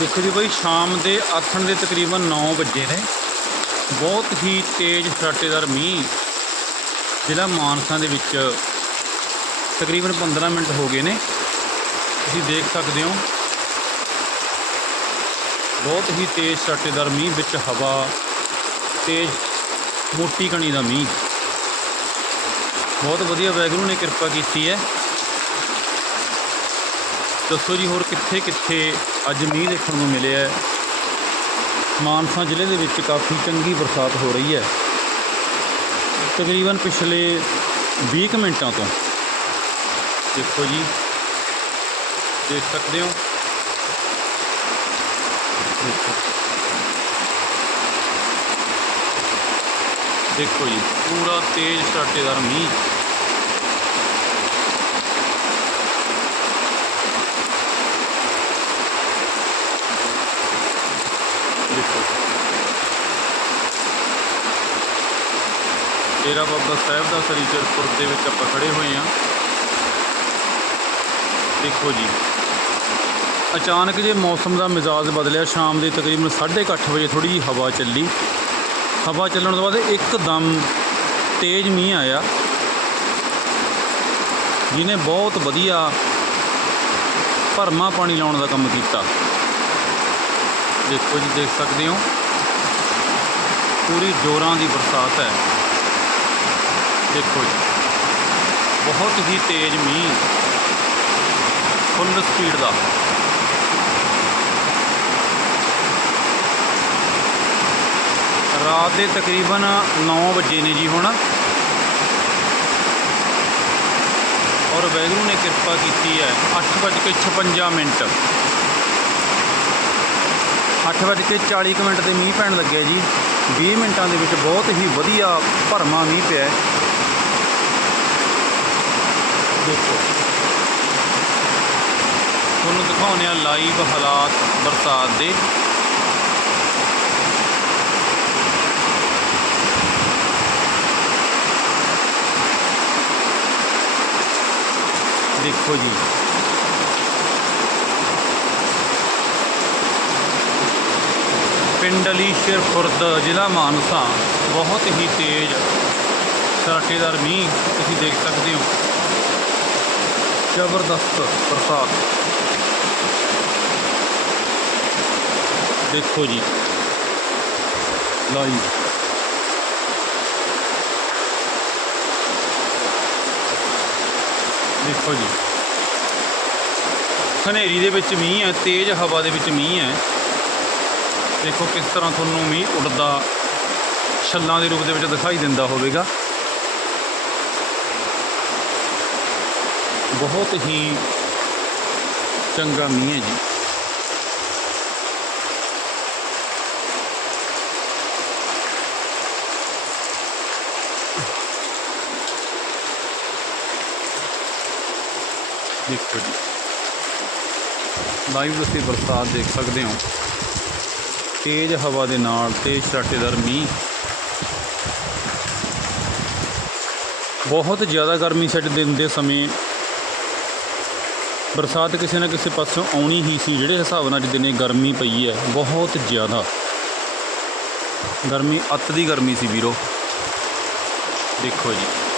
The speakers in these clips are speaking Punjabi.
ਦੇਖੋ ਜੀ ਬਾਈ, ਸ਼ਾਮ ਦੇ ਆਥਣ ਦੇ ਤਕਰੀਬਨ 9 ਵਜੇ ਨੇ। ਬਹੁਤ ਹੀ ਤੇਜ਼ ਫਰਾਟੇਦਾਰ ਮੀਂਹ ਜਿਹੜਾ ਮਾਨਸਾ ਦੇ ਵਿੱਚ ਤਕਰੀਬਨ 15 ਮਿੰਟ ਹੋ ਗਏ ਨੇ। ਤੁਸੀਂ ਦੇਖ ਸਕਦੇ ਹੋ। ਬਹੁਤ ਹੀ ਤੇਜ਼ ਫਰਾਟੇਦਾਰ ਮੀਂਹ, ਵਿੱਚ ਹਵਾ, ਤੇਜ਼ ਮੋਟੀ ਕਣੀ ਦਾ ਮੀਂਹ। ਬਹੁਤ ਵਧੀਆ, ਵੈਗਰੂ ਨੇ ਕਿਰਪਾ ਕੀਤੀ ਹੈ। ਦੱਸੋ ਜੀ ਹੋਰ ਕਿੱਥੇ ਕਿੱਥੇ ਅੱਜ ਮੀਂਹ ਦੇਖਣ ਨੂੰ ਮਿਲਿਆ ਹੈ? ਮਾਨਸਾ ਜ਼ਿਲ੍ਹੇ ਦੇ ਵਿੱਚ ਕਾਫੀ ਚੰਗੀ ਬਰਸਾਤ ਹੋ ਰਹੀ ਹੈ। ਤਕਰੀਬਨ ਪਿਛਲੇ 20 ਕੁ ਮਿੰਟਾਂ ਤੋਂ ਦੇਖੋ ਜੀ, ਦੇਖ ਸਕਦੇ ਹੋ। ਦੇਖੋ ਦੇਖੋ ਜੀ, ਪੂਰਾ ਤੇਜ਼ ਛਾਟੇਦਾਰ ਮੀਂਹ। ਡੇਰਾ ਬਾਬਾ ਸਾਹਿਬ ਦਾ ਸਰੀਚਰਪੁਰ ਦੇ ਵਿੱਚ ਆਪਾਂ ਖੜੇ ਹੋਏ ਹਾਂ। ਦੇਖੋ ਜੀ, ਅਚਾਨਕ ਜੇ ਮੌਸਮ ਦਾ ਮਿਜ਼ਾਜ ਬਦਲਿਆ, ਸ਼ਾਮ ਦੇ ਤਕਰੀਬਨ 8:30 ਵਜੇ ਥੋੜੀ ਜਿਹੀ ਹਵਾ ਚੱਲੀ। ਹਵਾ ਚੱਲਣ ਤੋਂ ਬਾਅਦ ਇੱਕਦਮ ਤੇਜ਼ ਮੀਂਹ ਆਇਆ, ਜਿਹਨੇ ਬਹੁਤ ਵਧੀਆ ਭਰਮਾ ਪਾਣੀ ਲਾਉਣ ਦਾ ਕੰਮ ਕੀਤਾ। ਦੇਖੋ ਜੀ, ਦੇਖ ਸਕਦੇ ਹੋ, ਪੂਰੀ ਜੋਰਾਂ ਦੀ ਬਰਸਾਤ ਹੈ। ਦੇਖੋ ਜੀ। ਬਹੁਤ ਹੀ ਤੇਜ਼ ਮੀਂਹ। ਫੁੱਲ ਸਪੀਡ ਦਾ। ਰਾਤ ਦੇ ਤਕਰੀਬਨ 9 ਵਜੇ ਨੇ ਜੀ ਹੁਣ। ਔਰ ਵੈਗਰੂ ਨੇ ਕਿਰਪਾ ਕੀਤੀ ਹੈ 8:56 ਮਿੰਟ। 8:40 ਕੁ ਮਿੰਟ ਤੇ ਮੀਂਹ ਪੈਣ ਲੱਗਿਆ ਜੀ। 20 ਮਿੰਟਾਂ ਦੇ ਵਿੱਚ ਬਹੁਤ ਹੀ ਵਧੀਆ ਭਰਮਾ ਮੀਂਹ ਪਿਆ ਦੇਖੋ। ਤੁਹਾਨੂੰ ਦਿਖਾਉਂਦੇ ਆ ਲਾਈਵ ਹਾਲਾਤ ਬਰਸਾਤ ਦੇ। ਦੇਖੋ ਜੀ। ਪਿੰਡ ਅਲੀਸ਼ਰ ਖੁਰਦ, ਜ਼ਿਲ੍ਹਾ ਮਾਨਸਾ। ਬਹੁਤ ਹੀ ਤੇਜ਼, ਸਰਾਟੇਦਾਰ ਮੀਂਹ ਤੁਸੀਂ ਦੇਖ ਸਕਦੇ ਹੋ। ਜ਼ਬਰਦਸਤ ਬਰਸਾਤ ਦੇਖੋ ਜੀ ਲਾਈਵ ਦੇਖੋ ਜੀ ਹਨੇਰੀ ਦੇ ਵਿੱਚ ਮੀਂਹ ਹੈ, ਤੇਜ਼ ਹਵਾ ਦੇ ਵਿੱਚ ਮੀਂਹ ਹੈ। ਦੇਖੋ ਕਿਸ ਤਰ੍ਹਾਂ ਤੁਹਾਨੂੰ ਮੀਂਹ ਉੱਡਦਾ, ਛੱਲਾਂ ਦੇ ਰੂਪ ਦੇ ਵਿੱਚ ਦਿਖਾਈ ਦਿੰਦਾ ਹੋਵੇਗਾ। ਬਹੁਤ ਹੀ ਚੰਗਾ ਮੀਂਹ ਹੈ ਜੀ। ਦੇਖੋ ਜੀ। ਲਾਈਵ ਤੁਸੀਂ ਬਰਸਾਤ ਦੇਖ ਸਕਦੇ ਹੋ। ਤੇਜ਼ ਹਵਾ ਦੇ ਨਾਲ, ਤੇਜ਼ ਛਾਟੇਦਾਰ ਮੀਂਹ। ਬਹੁਤ ਜ਼ਿਆਦਾ ਗਰਮੀ ਸਾਡੇ ਦਿਨ ਦੇ ਸਮੇਂ ਬਰਸਾਤ ਕਿਸੇ ਨਾ ਕਿਸੇ ਪਾਸੋਂ ਆਉਣੀ ਹੀ ਸੀ। ਜਿਹੜੇ ਹਿਸਾਬ ਨਾਲ ਅੱਜ ਦਿਨੇ ਗਰਮੀ ਪਈ ਹੈ, ਬਹੁਤ ਜ਼ਿਆਦਾ। ਗਰਮੀ, ਅੱਤ ਦੀ ਗਰਮੀ ਸੀ ਵੀਰੋ। ਦੇਖੋ ਜੀ।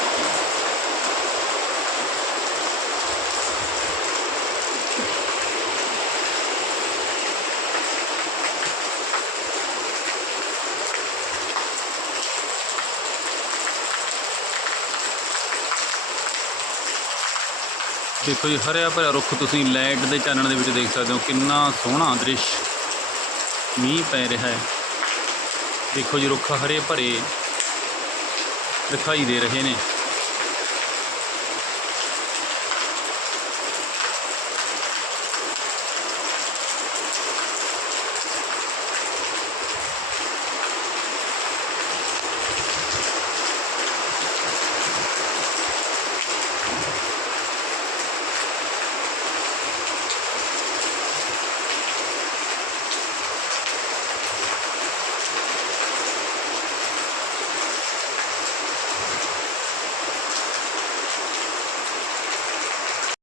ਦੇਖੋ ਜੀ, ਹਰਿਆ ਭਰਿਆ ਰੁੱਖ ਤੁਸੀਂ ਲਾਈਟ ਦੇ ਚਾਨਣ ਦੇ ਵਿੱਚ ਦੇਖ ਸਕਦੇ ਹੋ, ਕਿੰਨਾ ਸੋਹਣਾ ਦ੍ਰਿਸ਼ ਮੀਂਹ ਪੈ ਰਿਹਾ ਹੈ। ਦੇਖੋ ਜੀ, ਰੁੱਖ ਹਰੇ ਭਰੇ ਦਿਖਾਈ ਦੇ ਰਹੇ ਨੇ।